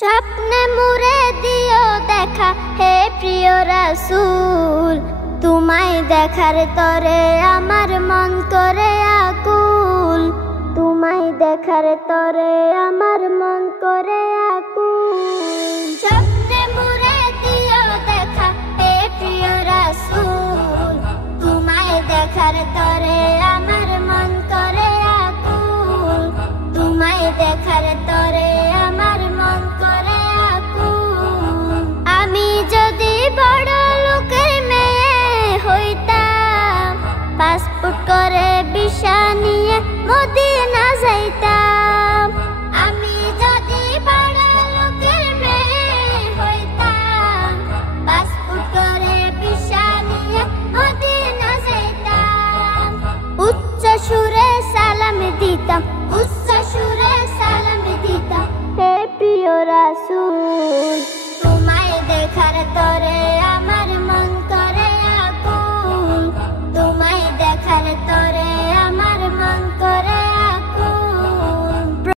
স্বপ্নে মুরে দিও দেখা হে প্রিয় রাসূল, তোমায় দেখার তরে আমার মন করে আকুল। তোমায় দেখার তরে আমার মন করে আকুল। স্বপ্নে মুরে দিও দেখা হে প্রিয় রাসূল, তোমায় দেখার তরে আমার মন করে আকুল। তোমায় দেখার তরে আমার মন করে আকুল। আমি যদি বড় লোকের মেয়ে হইতাম, পাসপোর্ট করে ভিসা নিয়ে মদিনা যাইতাম। আমি যদি বড় লোকের মেয়ে হইতাম, পাসপোর্ট করে ভিসা নিয়ে মদিনা যাইতাম। উচ্চ সুরে সালাম দিতাম, উচ্চ সুরে সালাম দিতাম হে প্রিয় রাসূল।